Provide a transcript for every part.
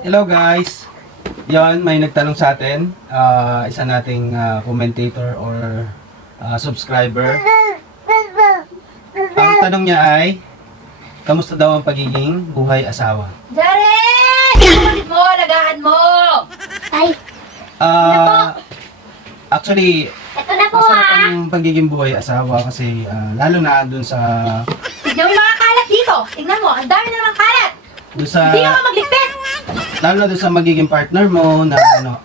Hello guys! Yon, may nagtanong sa atin, isa nating commentator or subscriber. Ang tanong niya ay, kamusta daw ang pagiging buhay asawa? Jared! Kapatid mo, lagaan mo! Ay, Actually, ito na po masarap ang pagiging buhay asawa kasi lalo na dun sa... Tignan mo yung mga kalat dito. Tignan mo, ang dami na naman kalat. Dun sa Hindi ka magligpit. lalo na dun sa magiging partner mo na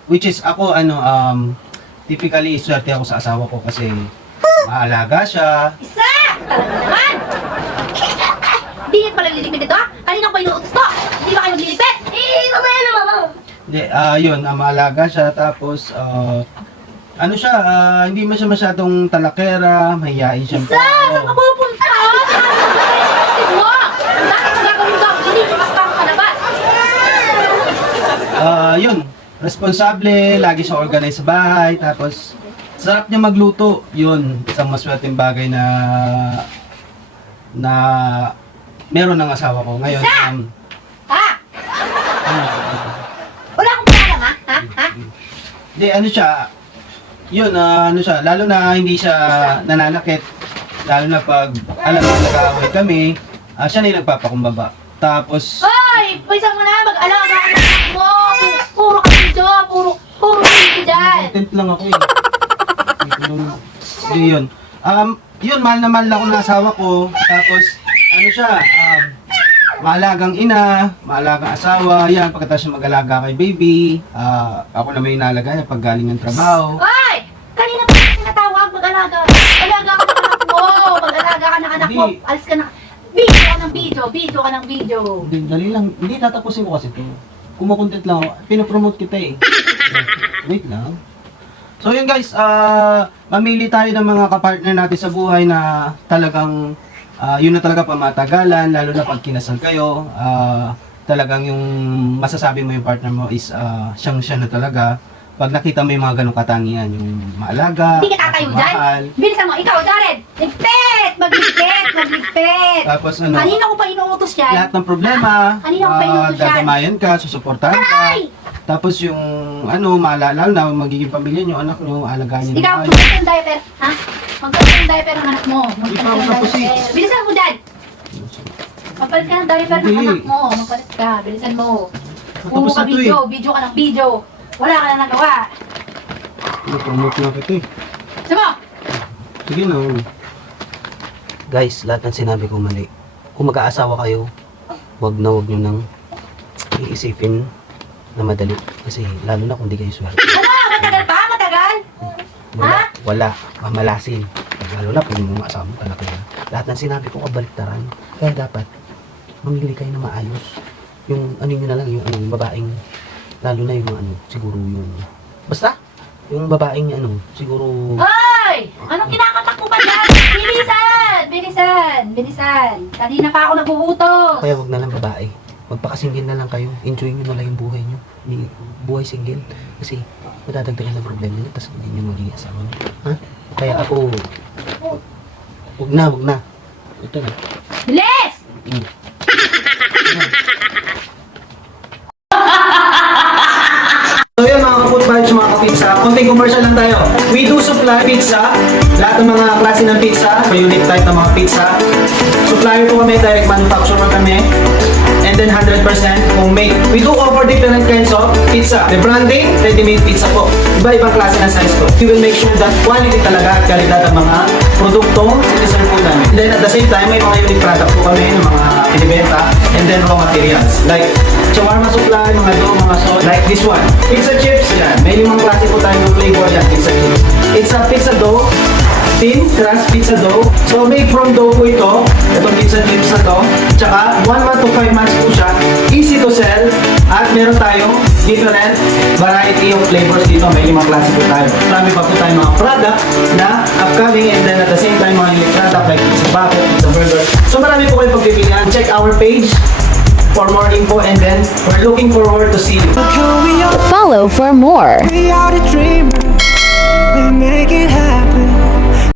which is ako typically swerte ako sa asawa ko kasi maalaga siya. Isa! Talaga naman! Hindi ka pala liligpit ito ha? Kanina ko pa inuutos to. Hindi ba kayo magliligpit? Mamaya na mama. Hindi, yun, maalaga siya tapos hindi man siya masyadong talakera, mahihain siya. Isa! Saan ka pupunta? Kapatid mo! Ang dami mo gagawin ko. Hindi ko mas parang kalabas. Yun, responsable, lagi siya organized sa bahay, tapos sarap niya magluto. Yun, isang maswerteng bagay na meron ng asawa ko. Ngayon, Ha? Wala akong paalam ha? Ha? hindi, yun, lalo na hindi siya nananakit, lalo na pag alam mo nag-aaway kami, siya na yung nagpapakumbaba. Tapos, Hoy! Pwesa mo na mag-alaga ka ng anak mo! Puro ka dito! Puro ka dito dyan! content lang ako eh. Hindi yun. Yun, mahal na mahal ako ng asawa ko. Tapos, maalagang ina, maalagang asawa. Yan, pagkatapos siya mag-alaga kay baby. Ako na may inalaga niya pag galing ng trabaho. Hoy! Kanina pa kita tinatawag mag-alaga. Alaga ka ng anak mo! Mag-alaga ka ng anak mo! Hindi. Alis ka na! Video ka ng video! Video ka ng video! Hindi, dali lang. Hindi, tatapusin ko kasi ito. Kumukontent lang ako. Pinopromote kita eh. Wait lang. So yun guys, mamili tayo ng mga kapartner natin sa buhay na talagang yun na talaga pamatagalan, lalo na pag kinasal kayo. Talagang yung masasabi mo yung partner mo is siyang siya na talaga. Pag nakita mo yung mga ganong katangian, yung maalaga, Hindi ka tatayo dyan! Bilisan mo! Ikaw, Jared! Ligpit! Magligpit! Tapos Kanina ko pa inuutos yan. lahat ng problema, Kanina ko pa inuutos yan. dadamayan ka, susuportahan ka. Aray! Tapos yung maalala na magiging pamilya nyo, anak nyo, alagaan nyo Ikaw, na magkalit ng diaper, ha? Magkalit ng diaper ng anak mo. Hindi pa ako Magkalit ng tapos eh. diaper. Bilisan mo, Dad! Magpalit ka ng diaper ng Hindi. anak mo. Magpalit ka, bilisan mo. Puro Tapos ka na to video, video ka ng video. Wala ka na nagawa. promote na kita eh. Sama! Sige na. Guys, lahat ng sinabi ko mali. Kung mag-aasawa kayo, wag nyo nang iisipin na madali. Kasi lalo na kung di kayo swerte. Ano? Matagal pa? Matagal? Wala. Mamalasin. Lalo na kung yung mga asawa mo talaga yan. Lahat ng sinabi ko kabaliktaran. Kaya dapat, mamili kayo na maayos. Yung nyo na lang, yung babaeng, lalo na yung siguro yung, basta, yung babaeng siguro, Hoy! Anong kinakatak mo pa dyan? Bilisan! Bilisan! Bilisan! Kanina pa ako naguutos. kaya wag na lang babae. Magpakasingle na lang kayo. Enjoy nyo na lang yung buhay nyo. Buhay single. Kasi, madadagdagan ng problema nyo, tapos hindi nyo magiging asawa nyo. Ha? Kaya ako, wag na. Ito na. Bilis! So yun mga ka-food vibes, mga ka-pizza, konting commercial lang tayo. We do supply pizza, lahat ng mga klase ng pizza, unique type ng mga pizza. Supplier po kami, direct manufacturer kami, and then 100% homemade. We do offer different kinds of pizza. The branding, ready-made pizza po. Iba-ibang klase ng size po. We will make sure that quality talaga at kalidad ng mga produktong siniserve po namin. And then at the same time, may mga unique product po kami ng mga pinibenta, and then raw materials. Like shawarma supply, mga dough, mga sauce, like this one. Pizza chips, yan. May limang klase po tayo ng flavor yan, pizza chips. It's a pizza dough, thin crust pizza dough. So made from dough po ito, itong pizza chips na to. Tsaka 1 month to 5 months po siya. Easy to sell. At meron tayong different variety of flavors dito. May limang klase po tayo. Marami pa po tayong mga product na upcoming, and then at the same time mga unique product like pizza bucket, pizza burger. So marami po kayong pagpipilian. Check our page for more info, and then we're looking forward to see you. Follow for more. We are the dreamers, we make it happen.